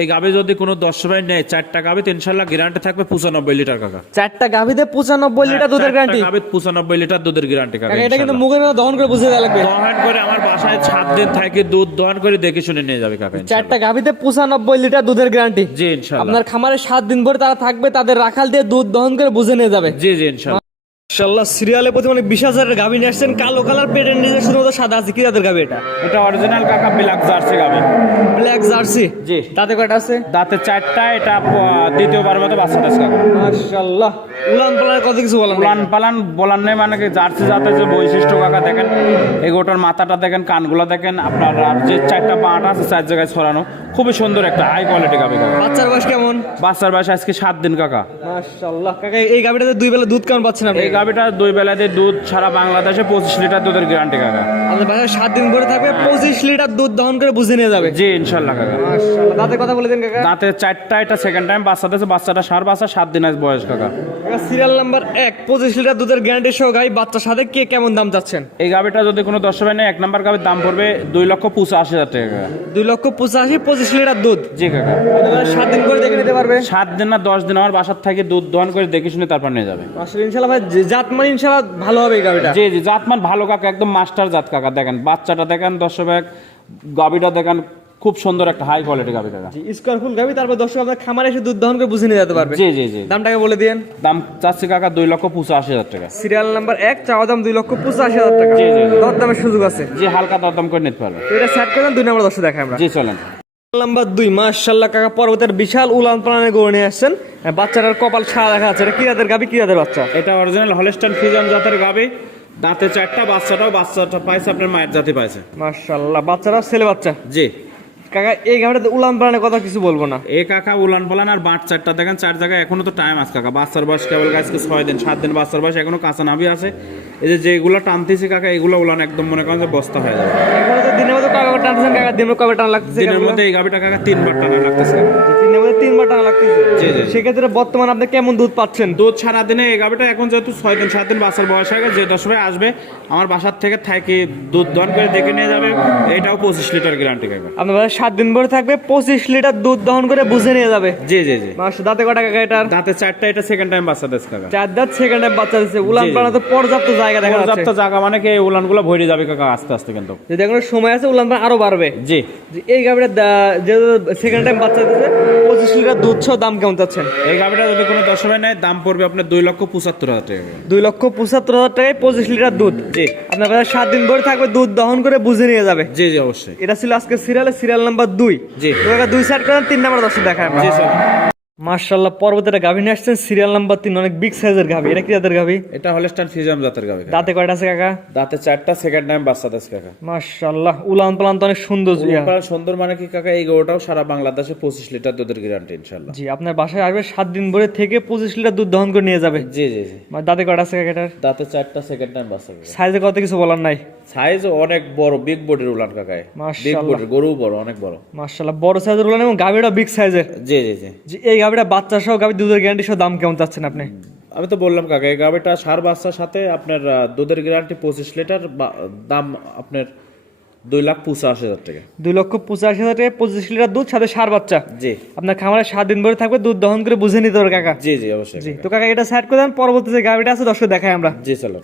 এই গাভী যদি কোনো 10 ভাই নেয়, 4টা গাভীতে ইনশাআল্লাহ গ্যারান্টি থাকবে 95 লিটার কাকা। 4টা গাভীতে 95 লিটার দুধের গ্যারান্টি। 4টা গাভীতে 95 লিটার দুধের গ্যারান্টি কাকা। এটা কিন্তু মুখের মধ্যে দহন করে বুঝে দেওয়া লাগবে। দহন করে আমার বাসায় 7 দিন থাকে দুধ দহন করে দেখে শুনে নিয়ে যাবে কাকা। 4টা গাভীতে 95 লিটার দুধের গ্যারান্টি। জি ইনশাআল্লাহ। আপনার খামারে 7 দিন ভরে তারা থাকবে, তাদের রাখাল দিয়ে দুধ দহন করে বুঝে নিয়ে যাবে। জি জি ইনশাআল্লাহ। মাশাআল্লাহ, সিরিয়ালে প্রথমে অনেক 20,000 গাভী নিয়ে আসছেন, কালো কালার পেটের নিচে শুধুমাত্র সাদা আছে। কি জাতের গাভী এটা? এটা অরিজিনাল কাকা ব্ল্যাক জার্সি গাভী। Black jersey. জি। দাঁতে কয়টা আছে? দাঁতে 4টা। এটা দ্বিতীয়বার মতো বাচ্চাটা আছে কাকা। মাশাআল্লাহ, উলান পালান কত কিছু বলেন? উলান পালান বলার নেই, মানে কি জার্সি জাতের যে বৈশিষ্ট্য কাকা দেখেন, এই গোটার মাথাটা দেখেন, কানগুলো দেখেন আপনার, আর যে 4টা বাঁটা আছে 4 জায়গায় ছড়ানো, খুবই সুন্দর একটা হাই কোয়ালিটি গাভী কাকা। বাচ্চার বয়স কেমন? বাচ্চার বয়স আজকে 7 দিন কাকা। মাশাআল্লাহ কাকা, এই গাভীটাতে 2 বেলা দুধ কেমন পাচ্ছেন আপনি? এই গাভীটা 2 বেলাতে দুধ সারা বাংলাদেশে 25 লিটার দুধের গ্যারান্টি কাকা। আমাদের বাসায় 7 দিন ভরে থাকবে, 25 লিটার দুধ দহন করে বুঝে নিয়ে যাবে। জি ইনশাআল্লাহ কাকা। মাশাআল্লাহ, দাঁতে কথা বলে দিন কাকা। দাঁতে 4টা। এটা সেকেন্ড টাইম বাচ্চা দিয়েছে। বাচ্চাটা সার বাচ্চা, 7 দিন আজ বয়স কাকা। সিরিয়াল নাম্বার 1, 25 লিটার দুধের গ্যারান্টি সহ গাই, বাচ্চার সাথে কে কেমন দাম চাচ্ছেন? এই গাভীটা যদি কোনো 10 ভাই নেয়, 1 নাম্বার গাভীর দাম পড়বে 2,85,000 টাকা কাকা। 2,85,000, 25 লিটার দুধ। জি কাকা। 7 দিন করে দেখে নিতে পারবে। 7 দিন না 10 দিন আমার বাসার থেকে দুধ দহন করে দেখে শুনে তারপর নিয়ে যাবে। আসলে ইনশাআল্লাহ ভাই, জাত মানে ইনশাআল্লাহ ভালো হবে এই গাভীটা। জি জি, জাতমান ভালো কাকা, একদম মাস্টার জাত কাকা। দেখেন বাচ্চাটা দেখেন, 10 ভাই গাভীটা দেখেন, খুব সুন্দর একটা হাই কোয়ালিটি গাভী কাকা। স্কোয়ার ফুল গাভী, তারপর দর্শক আপনার খামারে এসে দুধ দহন করে বুঝে নিয়ে যেতে পারবে। জি জি জি। দামটাকে বলে দিন। দাম চাচ্ছি কাকা 2,85,000 টাকা। সিরিয়াল নাম্বার 1, চাওয়া দাম 2,85,000 টাকা। জি জি জি। দরদামের সুযোগ আছে। জি, হালকা দরদাম করে নিতে পারবে। তো এটা সেট করে দেন, 2 নম্বর দর্শক দেখাই আমরা। জি চলেন। নাম্বার 2, মাশাআল্লাহ কাকা, পর্বতের বিশাল উলান পালানের গরু নিয়ে আসছেন। বাচ্চাটার কপাল ছাড়া দেখা যাচ্ছে। এটা কি জাতের গাভী, কি জাতের বাচ্চা? এটা অরিজিনাল হলস্টাইন ফ্রিজিয়ান জাতের গাভী। দাঁতে 4টা। বাচ্চাটা পাইছে আপনার মায়ের জাতি পাইছে। মাশাআল্লাহ, বাচ্চাটা ছেলে বাচ্চা। জি কাকা, এই গাভীটাতে উলান পালানের কথা কিছু বলবো না। এ কাকা উলান পালান আর বাট 4টা দেখেন, 4 জায়গায় এখনো তো টাইম আছে কাকা। বাচ্চার বয়স কেবল আজকে 6 দিন 7 দিন বাচ্চার বয়স, এখনো কাঁচা নাভি আছে। এই যে যেগুলো টানতেছি কাকা, এগুলো উলান একদম মনে করেন যে বস্তা হয়ে যাবে। এখানে তো দিনের মধ্যে কয়বার টানছেন কাকা? দিনের কয়বার টানা লাগতেছে? দিনের মধ্যে এই গাভীটা কাকা 3বার টানা লাগতেছে। দিনের মধ্যে 3বার টানা লাগতেছে। জি জি। সেক্ষেত্রে বর্তমানে আপনি কেমন দুধ পাচ্ছেন? দুধ সারা দিনে এই গাভীটা এখন যেহেতু 6 দিন 7 দিন বাচ্চার বয়স হয়ে গেছে, যে 10 ভাই আসবে আমার বাসার থেকে দুধ দহন করে দেখে নিয়ে যাবে। এটাও 25 লিটার গ্যারান্টি কাকা। আপনার বাসায় 7 দিন ভরে থাকবে, 25 লিটার দুধ দহন করে বুঝে নিয়ে যাবে। জি জি জি। দাঁতে কটা কাকা এটার? দাঁতে 4টা। এটা সেকেন্ড টাইম বাচ্চা দিচ্ছে কাকা। 4 দাঁত, সেকেন্ড টাইম বাচ্চা দিচ্ছে। উলান জি, জি। পালানে তো পর্যাপ্ত জায়গা দেখা যাচ্ছে। পর্যাপ্ত জায়গা, মানে কি উলানগুলো ভরে যাবে কাকা আস্তে আস্তে কিন্তু। যদি এখনো সময় আছে, উলান পালান আরো বাড়বে। জি। এই গাভীটা যে সেকেন্ড টাইম বাচ্চা দিচ্ছে, 25 লিটার দুধ সহ দাম কেমন চাচ্ছেন? এই গাভীটা যদি কোনো 10 ভাই নেয়, দাম পড়বে আপনার 2,75,000 টাকা। 2,75,000 টাকায় 25 লিটার দুধ। জি। আপনার বাসায় 7 দিন ভরে থাকবে, দুধ দহন করে বুঝে নিয়ে যাবে। জি জি অবশ্যই। এটা ছিল আজকে সিরিয়াল নাম্বার 2। জি। তো কাকা 2 সাইড করেন, 3 নাম্বার দর্শক দেখায় আমরা। জি স্যার। মাশাআল্লাহ, পর্বতের গাভী নিয়ে আসছেন, সিরিয়াল নাম্বার 3, অনেক বিগ সাইজের গাভী। এটা কি জাতের গাভী? এটা হলস্টাইন ফ্রিজিয়ান জাতের গাভী। দাঁতে কয়টা আছে কাকা? দাঁতে 4টা। সেকেন্ড টাইম বাচ্চা দিচ্ছে কাকা। মাশাআল্লাহ, উলান পালান তো অনেক সুন্দর। সুন্দর, মানে কি কাকা এই গরুটাও সারা বাংলাদেশে 25 লিটার দুধের গ্যারান্টি ইনশাআল্লাহ। জি, আপনার বাসায় আসবে, 7 দিন ভরে থেকে 25 লিটার দুধ দহন করে নিয়ে যাবে। জি জি জি। দাঁতে কয়টা আছে কাকা এটার? দাঁতে 4টা। সেকেন্ড টাইম বাচ্চা। সাইজে কত কিছু বলার নাই। সাইজ অনেক বড়, বিগ বডির উলান কাকা। বিগ মাশাআল্লাহ। বডির গরু, বড়, অনেক বড়। মাশাআল্লাহ, বড় সাইজের উলান এবং গাভীটা বিগ সাইজের। জি জি জি। জি, এই গাভীটা বাচ্চা সহ গাভী দুধের গ্যারান্টি সহ দাম কেমন চাচ্ছেন আপনি? আমি তো বললাম কাকা, এই গাভীটা সার বাচ্চার সাথে আপনার দুধের গ্যারান্টি 25 লিটার, দাম আপনার 2,85,000 টাকা। 2,85,000 টাকায় 25 লিটার দুধ, সাথে সার বাচ্চা। জি। আপনার খামারে 7 দিন ভরে থাকবে, দুধ দহন করে বুঝে নিতে হবে কাকা। জি জি অবশ্যই। জি, তো কাকা এটা সাইড করে দেন। পরবর্তী যে গাভীটা আছে দর্শক দেখাই আমরা। জি চলো।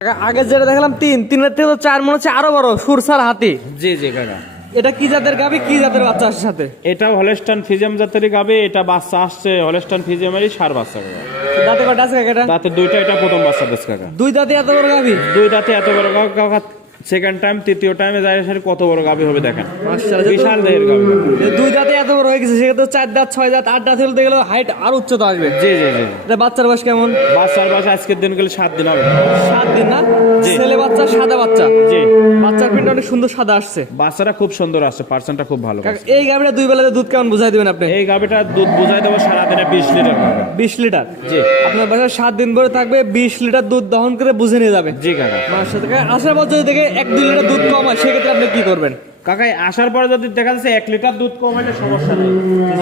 কাকা, আগে যেটা দেখলাম 3-3 থেকে তো 4 মনে হচ্ছে আরো বড়, সুরসার হাতি। জি জি কাকা। এটা কি জাতের গাভী, কি জাতের বাচ্চা আসছে সাথে? এটাও হলস্টাইন ফ্রিজিয়ান জাতেরই গাভী। এটা বাচ্চা আসছে হলস্টাইন ফ্রিজিয়ামেরই সার বাচ্চা কাকা। দাঁতে কয়টা আছে কাকা এটা? দাঁতে 2টা। এটা প্রথম বাচ্চা দিচ্ছে কাকা। 2 দাঁতে এত বড় গাভী? 2 দাঁতে এত বড় কাকা। সেকেন্ড টাইম, তৃতীয় টাইমে যায় সাথে কত বড় গাভী হবে দেখেন। মাশাআল্লাহ, বিশাল দেহের গাভী। 2 দাঁতে এত বড় হয়ে গেছে, সেক্ষেত্রে 4 দাঁত, 6 দাঁত, 8 দাঁত হলে গেলে হাইট আর উচ্চতা আসবে। জি জি জি। এটা বাচ্চার বয়স কেমন? বাচ্চার বয়স আজকের দিন গেলে 7 দিন হবে। 7 দিন না? জি। ছেলে বাচ্চা, সাদা বাচ্চা। জি। বাচ্চার প্রিন্ট অনেক সুন্দর সাদা আসছে। বাচ্চারা খুব সুন্দর আসছে, পার্সেন্টটা খুব ভালো। কাকা, এই গাভীটা 2 বেলাতে দুধ কেমন বুঝাই দিবেন আপনি? এই গাভীটা দুধ বুঝাই দেবো সারাদিনে 20 লিটার কাকা। 20 লিটার। জি। আপনার বাসায় 7 দিন ভরে থাকবে, 20 লিটার দুধ দহন করে বুঝে নিয়ে যাবে। জি কাকা। মাশাআল্লাহ, আসার পর যদি দেখে 1-2 লিটার দুধ কম হয়, সেক্ষেত্রে আপনি কি করবেন? কাকা আসার পরে যদি দেখা যাচ্ছে 1 লিটার দুধ কম হলে সমস্যা নেই।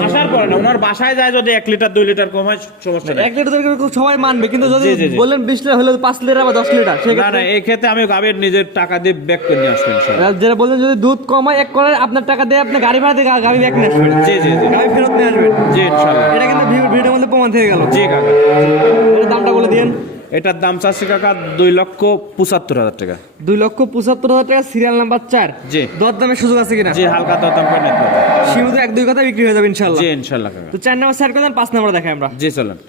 আসার পড়ে না, ওনার বাসায় যায় যদি 1 লিটার 2 লিটার কম হয় সমস্যা নেই। 1 লিটার সবাই মানবে, কিন্তু যদি জি, জি, জি। বললেন 20 লিটার হলে 5 লিটার বা 10 লিটার না সেক্ষেত্রে না, এই ক্ষেত্রে আমি গাভীর নিজের টাকা দিয়ে ব্যাক করে নিয়ে আসবো ইনশাআল্লাহ। যেটা বলছেন যদি দুধ কম হয় 1 করে আপনার টাকা দিয়ে আপনি গাড়ি ভাড়া দিয়ে গাড়ি ব্যাক নিয়ে আসবেন, জি জি জি গাড়ি ফেরত নিয়ে আসবেন। জি ইনশাআল্লাহ। এটা কিন্তু ভিডিওর মধ্যে প্রমাণ থেকে গেল। জি কাকা, এর দামটা বলে দিন। এটার দাম চাচ্ছি কাকা 2,75,000 টাকা। 2,75,000 টাকা, সিরিয়াল নাম্বার 4। জি দর দামের সুযোগ আছে কিনা? জি, হালকা দরদাম করে নিতে পারবে। সীমিত 1-2 কথা বিক্রি হয়ে যাবে ইনশাআল্লাহ। জি ইনশাআল্লাহ কাকা। তো 4 নাম্বার সেট করে দেন, 5 নাম্বার দেখাই আমরা। জি চলেন।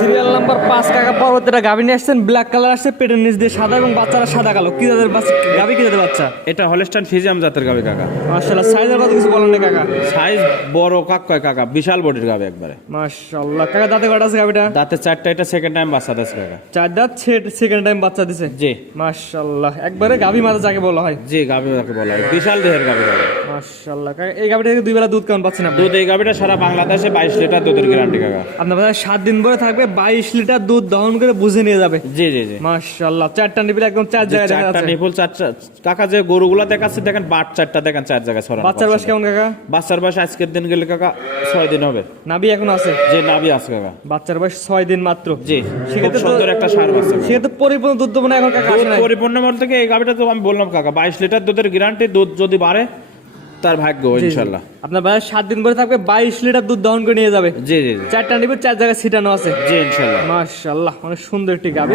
সিরিয়াল নাম্বার 5 কাকা পরবর্তীটা গাভী নিয়ে আসছেন, ব্ল্যাক কালার আসছে, পেটের নিচ দিয়ে সাদা এবং বাচ্চারা সাদা কালো। কি জাতের গাভী, কি জাতের বাচ্চা? এটা হলস্টাইন ফ্রিজিয়ান জাতের গাভী কাকা। মাশাআল্লাহ, সাইজের কথা কিছু বলেন না কাকা। সাইজ বড় কাকা, কাকা বিশাল বডির গাভী একবারে। মাশাআল্লাহ কাকা, দাঁতে কয়টা আছে গাভীটা? দাঁতে 4টা, এটা সেকেন্ড টাইম বাচ্চা দিচ্ছে কাকা। 4 দাঁত, সেকেন্ড টাইম বাচ্চা দিছে। জি মাশাআল্লাহ, একবারে গাভী মাথা যাকে বলা হয়। জি, গাভী যাকে বলা হয় বিশাল দেহের গাভী কাকা। মাশাআল্লাহ কাকা, এই গাভীটা থেকে 2 বেলা দুধ কেমন পাচ্ছেন আপনি? দুধ এই গাভীটা সারা বাংলাদেশে 22 লিটার দুধের গ্যারান্টি কাকা। আপনার বাসায় 7 দিন ধরে থাকবে, 22 লিটার দুধ দহন করে বুঝে নিয়ে যাবে। জি জি জি, মাশাআল্লাহ, 4টা নিবিল একদম 4 জায়গায় দেখা 4টা যাচ্ছে। নিপুল 4টা কাকা। যে গরুগুলা দেখাচ্ছে দেখেন, বাট 4টা দেখেন 4 জায়গায় ছড়ানো। বাচ্চার বয়স কেমন কাকা? বাচ্চার বয়স আজকের দিন গেলে কাকা 6 দিন হবে। নাভি এখন আছে? যে নাভি আছে কাকা। বাচ্চার বয়স 6 দিন মাত্র। জি, খুব সেক্ষেত্রে তো- সুন্দর একটা সার বাচ্চা কাকা। সেক্ষেত্রে পরিপূর্ণ দুধ দেবো না এখন কাকা, আসে নাই। পরিপূর্ণ বলতে কি, এই গাভীটা তো আমি বললাম কাকা 22 লিটার দুধের গ্যারান্টি। দুধ যদি বাড়ে তার ভাগ্য ইনশাআল্লাহ। আপনার বাসায় 7 দিন ধরে থাকবে, 22 লিটার দুধ দহন করে নিয়ে যাবে। জি জি জি 4টা নিবে, 4 জায়গায় ছিটানো আছে। জি ইনশাআল্লাহ। মাশাআল্লাহ, অনেক সুন্দর একটি গাভী।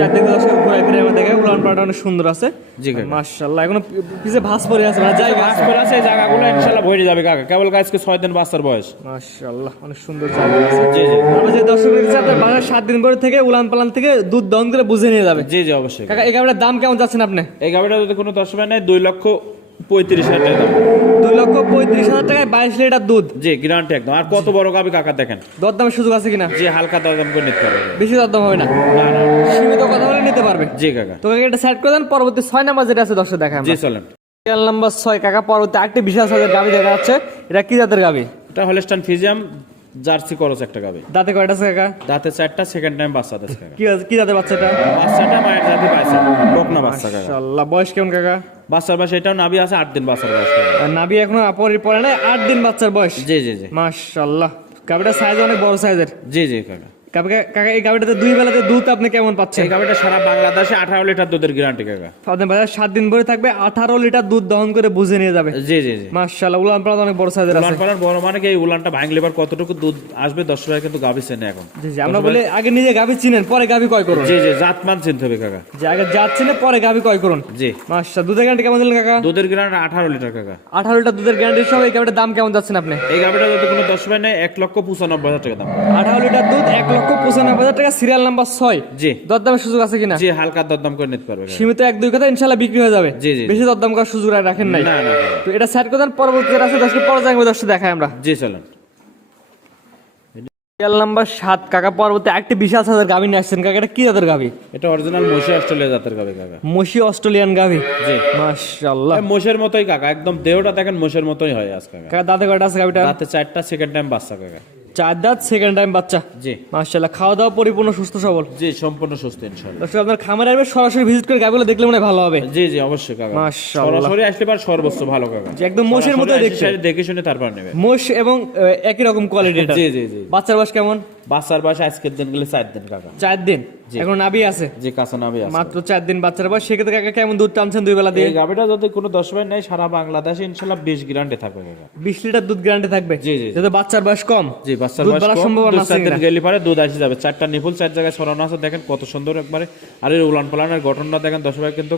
4 দিন দর্শক ঘুরে ফিরে আমরা দেখে উলান পালানটা অনেক সুন্দর আছে। জি কাকা। মাশাআল্লাহ, এখনো পিছে ভাঁজ পড়ে আছে, মানে জায়গা গাছ আছে। করে আছে, এই জায়গাগুলো ইনশাআল্লাহ ভরে যাবে কাকা। কেবল গাছকে 6 দিন বাচ্চার বয়স। মাশাআল্লাহ, অনেক সুন্দর জায়গা আছে। জি জি আমরা যে দর্শক দেখছি আপনার বাসায় 7 দিন ধরে থেকে উলান পালান থেকে দুধ দহন করে বুঝে নিয়ে যাবে। জি জি অবশ্যই কাকা, এই গাভীটার দাম কেমন যাচ্ছেন আপনি? এই গাভীটা যদি কোনো 10 নেয় 2,35,000 টাকা দাম। 2,35,000 টাকায় 22 লিটার দুধ। জি গ্যারান্টি একদম। আর কত বড় গাভী কাকা দেখেন। দর দামের সুযোগ আছে কিনা? জি হালকা দাম করে নিতে পারবে। বেশি দর দাম হবে না, না না, সীমিত কথা বলে নিতে পারবে। জি কাকা। তো কাকা এটা সেট করে দেন, পরবর্তী 6 নাম্বার যেটা আছে দর্শক দেখায় জি আমরা। চলেন। সিরিয়াল নাম্বার 6 কাকা, পরবর্তী আরেকটি বিশাল সাইজের গাভী দেখা যাচ্ছে। এটা কি জাতের গাভী? এটা হলস্টাইন ফ্রিজিয়ান জার্সি করস একটা গাভী। দাঁতে কয়টা আছে কাকা? দাঁতে 4টা, সেকেন্ড টাইম বাচ্চা দিচ্ছে কাকা। কি জাতের বাচ্চাটা? বাচ্চাটা মায়ের জাতি পাইছে, বকনা বাচ্চা কাকা। মাশাআল্লাহ, বয়স কেমন কাকা? বাচ্চার বয়স এটাও নাভি আছে 8 দিন বাচ্চার বয়স কাকা। আর নাভি এখনো পরে নাই, 8 দিন বাচ্চার বয়স। জি জি জি মাশাআল্লাহ, গাভীটার সাইজ অনেক বড় সাইজের। জি জি কাকা। কাকা, এই গাভীটাতে 2 বেলাতে দুধ আপনি কেমন পাচ্ছেন? এই গাভীটা সারা বাংলাদেশে 18 লিটার দুধের গ্যারান্টি কাকা। আপনার বাজার 7 দিন ধরে থাকবে, 18 লিটার দুধ দহন করে বুঝে নিয়ে যাবে। জি জি জি, মাশাআল্লাহ, উলান পালান অনেক বড় সাইজের আছে। উলান পালান বড় মানে কি, এই উলানটা ভাঙলে এবার কতটুকু দুধ আসবে 10 টাকা কিন্তু গাভী চেনে এখন। জি জি, আমরা বলি আগে নিজে গাভী চিনেন, পরে গাভী ক্রয় করুন। জি জি, জাতমান চিনতে হবে কাকা। যে আগে যাচ্ছেন পরে গাভী ক্রয় করুন। জি, মাশাআল্লাহ, দুধের গ্যারান্টি কেমন দিলেন কাকা? দুধের গ্যারান্টি 18 লিটার কাকা। 18 লিটার দুধের গ্যারান্টি সহ এই গাভীটার দাম কেমন যাচ্ছেন আপনি? এই গাভীটা যদি কোনো 10 নেয় 1,95,000 টাকা দাম। 18 লিটার দুধ 1,95,000 টাকা, সিরিয়াল নাম্বার 6। জি দরদামের সুযোগ আছে কিনা? জি, হালকা দরদাম করে নিতে পারবে কাকা। সীমিত 1-2 কথা ইনশাআল্লাহ বিক্রি হয়ে যাবে। জি, জি। বেশি দরদাম করার সুযোগ রাখেন নাই। না না, তো এটা সেট করে দেন, পরবর্তী যেটা আছে দর্শক পরে যাবে, দর্শক দেখাই আমরা। জি চলেন। সিরিয়াল নাম্বার 7 কাকা, পরবর্তী একটি বিশাল সাইজের গাভী নিয়ে আসছেন কাকা। এটা কি জাতের গাভী? এটা অরিজিনাল মশি অস্ট্রেলিয়া জাতের গাভী কাকা। মশি অস্ট্রেলিয়ান গাভী। জি, মাশাআল্লাহ, এই মোষের মতোই কাকা, একদম দেহটা দেখেন মোষের মতোই হয় আজ কাকা। কাকা দাঁতে কয়টা আছে গাভীটা? দাঁতে 4টা, সেকেন্ড টাইম বাচ্চা কাকা। 4 দাঁত, সেকেন্ড টাইম বাচ্চা। জি মাশাআল্লাহ, খাওয়া দাওয়া পরিপূর্ণ সুস্থ সবল। জি, সম্পূর্ণ সুস্থ ইনশাআল্লাহ। দর্শক আপনার খামারে আসবে, সরাসরি ভিজিট করে গাভীগুলো দেখলে মনে হয় ভালো হবে। জি জি অবশ্যই কাকা। মাশাআল্লাহ। সরাসরি আসলে পার সর্বোচ্চ ভালো কাকা। যে একদম মোষের মতো সরাসরি দেখতে। এসে দেখে শুনে তারপর নেবে। মোষ এবং একই রকম কোয়ালিটি। জি জি জি, বাচ্চার বয়স কেমন? বাচ্চার বয়স আজকের দিন গেলে 4 দিন কাকা। 4 দিন। এখন নাভি আছে? জি, কাঁচা নাভি আছে। মাত্র 4 দিন বাচ্চার বয়স। সেক্ষেত্রে কাকা কেমন দুধ টানছেন 2 বেলা দিয়ে? এই গাভীটা যদি কোনো 10 নেয় সারা বাংলাদেশে ইনশাআল্লাহ 20 গ্যারান্টি থাকবে কাকা। 20 লিটার দুধ গ্যারান্টি থাকবে? জি, জি, জি। যেহেতু বাচ্চার বয়স কম। জি, বাচ্চার দুধ বয়স বাড়ার কম, সম্ভাবনা আছে 2-4 দিন কিনা? গেলে পারে দুধ আসে যাবে। 4টা নিপুল 4 জায়গায় ছড়ানো আছে, দেখেন কত সুন্দর একবারে। আর এই উলান পালানের গঠনটা দেখেন, 10 ভাই কিন্তু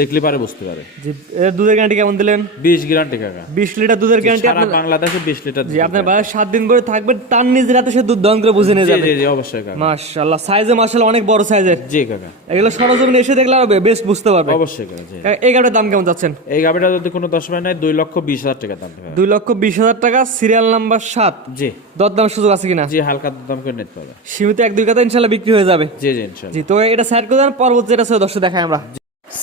দেখলে পারে বুঝতে পারে। জি, এর দুধের গ্যারান্টি কেমন দিলেন? 20 গ্যারান্টি কাকা। 20 লিটার দুধের গ্যারান্টি সারা আপনার। বাংলাদেশে 20 লিটার জি, আপনার বাসায় 7 দিন ধরে থাকবে, তার নিজের হাতে সে দুধ দহন করে বুঝে নিয়ে জি যাবে। জি জি অবশ্যই কাকা। মাশাআল্লাহ, সাইজে মাশাআল্লাহ অনেক বড় সাইজের। জি কাকা, এগুলো সরজমিনে এসে দেখলে আরো বেস্ট বুঝতে পারবে। অবশ্যই কাকা। জি, কাকা, এই গাভীটার দাম কেমন যাচ্ছেন? এই গাভীটা যদি কোনো 10 নেয় 2,20,000 টাকা দাম কাকা। 2,20,000 টাকা, সিরিয়াল নাম্বার 7। জি দরদামের সুযোগ আছে কিনা? জি, হালকা দাম করে নিতে পারবে। সীমিত 1-2 কথা ইনশাআল্লাহ বিক্রি হয়ে যাবে। জি জি ইনশাআল্লাহ। জি, তো এটা সাইড করে দেন, পরবর্তী যেটা আছে দর্শক দেখাই আমরা।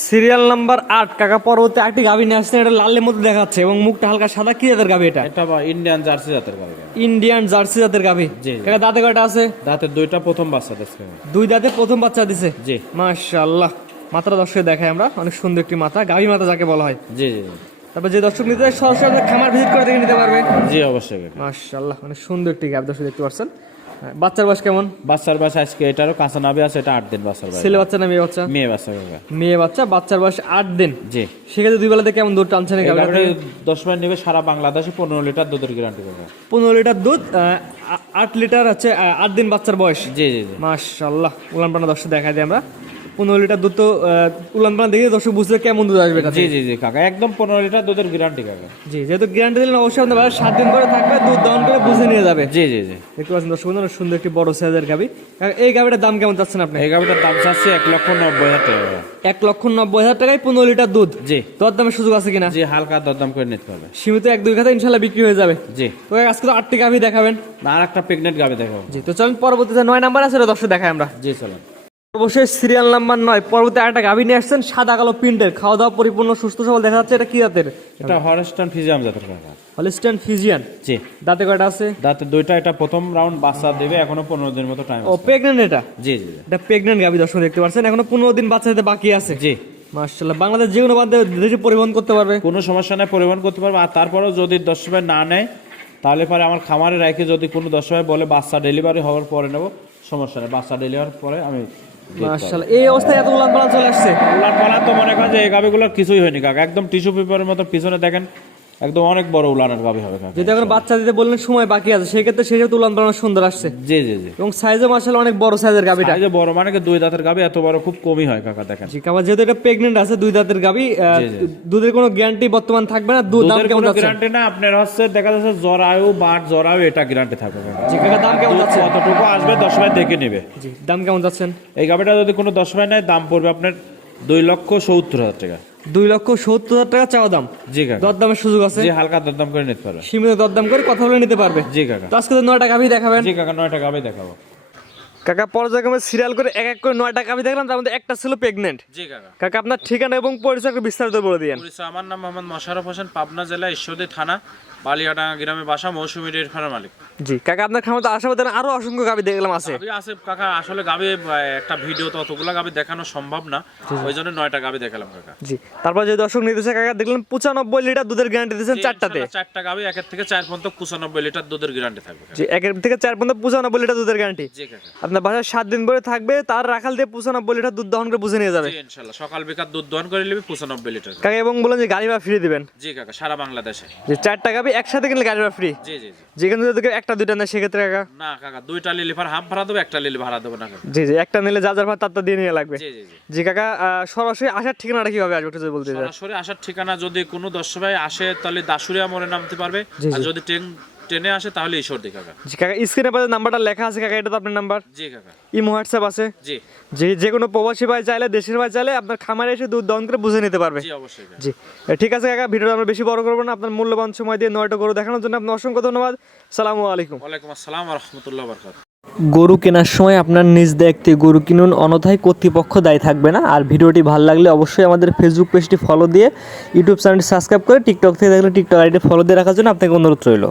সিরিয়াল নাম্বার 8 কাকা, পরবর্তী একটি গাভী নিয়ে আসছেন। এটা লালের মধ্যে দেখাচ্ছে এবং মুখটা হালকা সাদা। কি জাতের গাভী এটা? এটা বা ইন্ডিয়ান জার্সি জাতের গাভী কাকা। ইন্ডিয়ান জার্সি জাতের গাভী। জি, জি। কাকা দাঁতে কয়টা আছে? দাঁতের 2টা, প্রথম বাচ্চা দিচ্ছে কাকা। 2 দাঁতে প্রথম বাচ্চা দিছে। জি মাশাআল্লাহ, মাথাটা দর্শক দেখাই আমরা, অনেক সুন্দর একটি মাথা, গাভী মাথা যাকে বলা হয়। জি জি জি। তারপর যে দর্শক নিতে চায় সরাসরি আপনার খামার ভিজিট করে দেখে নিতে পারবে। জি অবশ্যই কাকা। মাশাআল্লাহ অনেক সুন্দর একটি গাব দর্শক দেখতে পাচ্ছেন। বাচ্চার বয়স কেমন? বাচ্চার বাচ্চা আজকে এটারও কাঁচা নাভি আছে, এটা 8 দিন বাচ্চার বাচ্চা। ছেলে বাচ্চা না মেয়ে বাচ্চা? মেয়ে বাচ্চা কাকা। মেয়ে বাচ্চা, বাচ্চার বয়স 8 দিন। জি। সেক্ষেত্রে দুই বেলাতে কেমন দুধ টানছেন এই গাবিটা? 10 মিনিট নেবে, সারা বাংলাদেশে 15 লিটার দুধের গ্যারান্টি পাবে। 15 লিটার দুধ, 8 লিটার হচ্ছে 8 দিন বাচ্চার বয়স। জি জি জি। মাশাআল্লাহ উলান পানা দর্শক দেখাই দিই আমরা। 15 লিটার দুধ তো উলান পানা দেখে দর্শক বুঝতে কেমন দুধ আসবে এটা। জি জি জি কাকা, একদম 15 লিটার দুধের গ্যারান্টি কাকা। জি, যেহেতু গ্যারান্টি দিলেন অবশ্যই আপনার বাড়ি 7 দিন করে থাকবে, দুধ দহন করে বুঝে নিয়ে যাবে। জি জি জি। দেখতে পাচ্ছেন দর্শক বন্ধুরা সুন্দর একটি বড় সাইজের গাবি। এই গাবিটার দাম কেমন চাচ্ছেন আপনি? এই গাবিটার দাম চাচ্ছি 1,90,000 টাকা। 1,90,000 টাকায় 15 লিটার দুধ। জি। দর দামের সুযোগ আছে কিনা? জি, হালকা দরদাম করে নিতে পারবে। সীমিত 1-2 খাতে ইনশাআল্লাহ বিক্রি হয়ে যাবে। জি। তো আজকে তো 8টি গাবি দেখাবেন। না, আর একটা প্রেগনেন্ট গাবি দেখাবো। জি, তো চলুন পরবর্তীতে 9 নাম্বার আছে ওটা দর্শক দেখাই আমরা। জি চলুন। অবশ্যই সিরিয়াল নাম্বার 9 পরবর্তী আরেকটা গাভী নিয়ে আসছেন, সাদা কালো প্রিন্টের, খাওয়া দাওয়া পরিপূর্ণ সুস্থ সবল দেখা যাচ্ছে। এটা কি জাতের? এটা হলস্টাইন ফ্রিজিয়ান জাতের কাকা। Holstein Friesian. জি। দাঁতে কয়টা আছে? দাঁতে দুইটা। এটা প্রথম রাউন্ড বাচ্চা দেবে, এখনো 15 দিনের মতো টাইম ও আছে। প্রেগন্যান্ট এটা? জি জি জি। এটা প্রেগন্যান্ট গাভী দর্শক দেখতে পাচ্ছেন, এখনো 15 দিন বাচ্চা দিতে বাকি আছে। জি। মাশাআল্লাহ, বাংলাদেশ যে কোনো দেশে পরিবহন করতে পারবে, কোনো সমস্যা নেই, পরিবহন করতে পারবে। আর তারপরেও যদি 10 ভাই না নেয়, তাহলে পরে আমার খামারে রেখে যদি কোনো 10 ভাই বলে বাচ্চা ডেলিভারি হওয়ার পরে নেবো, সমস্যা নেই। বাচ্চা ডেলিভারি পরে আমি মাশাআল্লাহ। এই অবস্থায় এত উলান পালান চলে আসছে। উলান পালান তো মনে করেন যে এই গাভিগুলোর কিছুই হয়নি কাকা, একদম টিস্যু পেপারের মতো। পিছনে দেখেন একদম অনেক বড় উলানের গাভি হবে কাকা। যদি এখন বাচ্চা দিতে বললেন সময় বাকি আছে, সেই ক্ষেত্রে সেই উলান পালান সুন্দর আসছে। জি জি জি। এবং সাইজও মাশাআল্লাহ অনেক বড় সাইজের গাভিটা। এই যে বড় মানে কি 2 দাঁতের গাভি, এত বড় খুব কমই হয় কাকা। দেখেন জি কাকা, যেহেতু এটা প্রেগন্যান্ট আছে, 2 দাঁতের গাভি, দুধের কোনো গ্যারান্টি বর্তমান থাকবে না। দুধ দাম কেমন যাচ্ছে? গ্যারান্টি না, আপনার হচ্ছে দেখা যাচ্ছে জরায়ু বাট জরায়ু এটা গ্যারান্টি থাকবে কাকা। জি কাকা, দাম কেমন যাচ্ছে? কতটুকু আসবে 10 ভাই দেখে নেবে। জি, দাম কেমন যাচ্ছেন? এই গাভিটা যদি কোনো 10 ভাই নেয়, দাম পড়বে আপনার 2,70,000 টাকা। 2,70,000 টাকা চাওয়া দাম। জি কাকা। দরদামের সুযোগ আছে? জি, হালকা দরদাম করে নিতে পারবে। সীমিত দরদাম করে কথা বলে নিতে পারবে। জি কাকা। তো আজকে তো 9টা গাভি দেখাবেন। জি কাকা, 9টা গাভি দেখাবো। কাকা পর্যায়ক্রমে সিরিয়াল করে এক এক করে 9টা গাভি দেখলাম, তার মধ্যে একটা ছিল প্রেগন্যান্ট। জি কাকা। কাকা আপনার ঠিকানা এবং পরিচয় একটু বিস্তারিত বলে দিয়েন। পরিচয়, আমার নাম মোহাম্মদ মোশাররফ হোসেন, পাবনা জেলা ঈশ্বরদী থানা বালিয়াডাঙ্গা গ্রামে বাসা, মৌসুমী ডেয়ারি ফার্মের মালিক। জি কাকা, আপনার খামারে আশাবাদ আরো অসংখ্য গাভি দেখলাম আছে। গাভি আছে কাকা, আসলে গাভি একটা ভিডিও তো অতগুলা গাভি দেখানো সম্ভব না, ওই জন্য 9টা গাভি দেখালাম কাকা। জি, তারপর যে দর্শক নিতেছে কাকা দেখলেন 95 লিটার দুধের গ্যারান্টি দিয়েছেন 4টাতে। 4টা গাভি, 1 থেকে 4 পর্যন্ত 95 লিটার দুধের গ্যারান্টি থাকবে। জি, 1 থেকে 4 পর্যন্ত 95 লিটার দুধের গ্যারান্টি। জি কাকা। আপনার বাসায় 7 দিন পরে থাকবে, তার রাখাল দিয়ে 95 লিটার দুধ দহন করে বুঝে নিয়ে যাবে। জি ইনশাআল্লাহ, সকাল বিকাল দুধ দহন করে নিবি 95 লিটার কাকা, এবং বলেন যে গাড়ি ভাড়া ফ্রি দিবেন। জি কাকা, সারা বাংলাদেশে। যে 4টা গাভি একসাথে কিনলে গাড়ি ভাড়া ফ্রি। জি জি জি। যেখানে যদি একটা দুইটা না সেক্ষেত্রে কাকা? না কাকা, 2টা লিলি ভাড়া হাফ ভাড়া দেবো, 1টা লিলি ভাড়া দেবো না কাকা। জি জি, একটা নিলে যা যার ভাড়া তারটা দিয়ে নিয়ে লাগবে। জি জি জি। জি কাকা, সরাসরি আসার ঠিকানাটা কিভাবে আসবে একটু যদি বলতে চাই। সরাসরি আসার ঠিকানা, যদি কোনো 10 ভাই আসে তাহলে দাসুরিয়া মোড়ে নামতে পারবে, আর যদি ট্রেনে আসে তাহলে ঈশ্বরদী কাকা। জি কাকা, স্ক্রিনে পাশে নাম্বারটা লেখা আছে কাকা, এটা তো আপনার নাম্বার? জি কাকা। ইমো হোয়াটসঅ্যাপ আছে? জি যে কোনো প্রবাসী ভাই চাইলে, দেশের ভাই চাইলে আপনার খামারে এসে দুধ দহন করে বুঝে নিতে পারবে। জি অবশ্যই কাকা। জি ঠিক আছে কাকা, ভিডিওটা আমরা বেশি বড় করবো না। আপনার মূল্যবান সময় দিয়ে 9টা গরু দেখানোর জন্য আপনার অসংখ্য ধন্যবাদ। আসসালামু আলাইকুম। ওয়ালাইকুম আসসালাম ওয়া রাহমাতুল্লাহি ওয়া বারাকাতুহু। গরু কেনার সময় আপনার নিজ দায়িত্বে গরু কিনুন, অন্যথায় কর্তৃপক্ষ দায়ী থাকবে না। আর ভিডিওটি ভালো লাগলে অবশ্যই আমাদের ফেসবুক পেজটি ফলো দিয়ে, ইউটিউব চ্যানেলটি সাবস্ক্রাইব করে, টিকটক থেকে দেখলে টিকটক আইডি ফলো দিয়ে রাখার জন্য আপনাকে অনুরোধ রইল।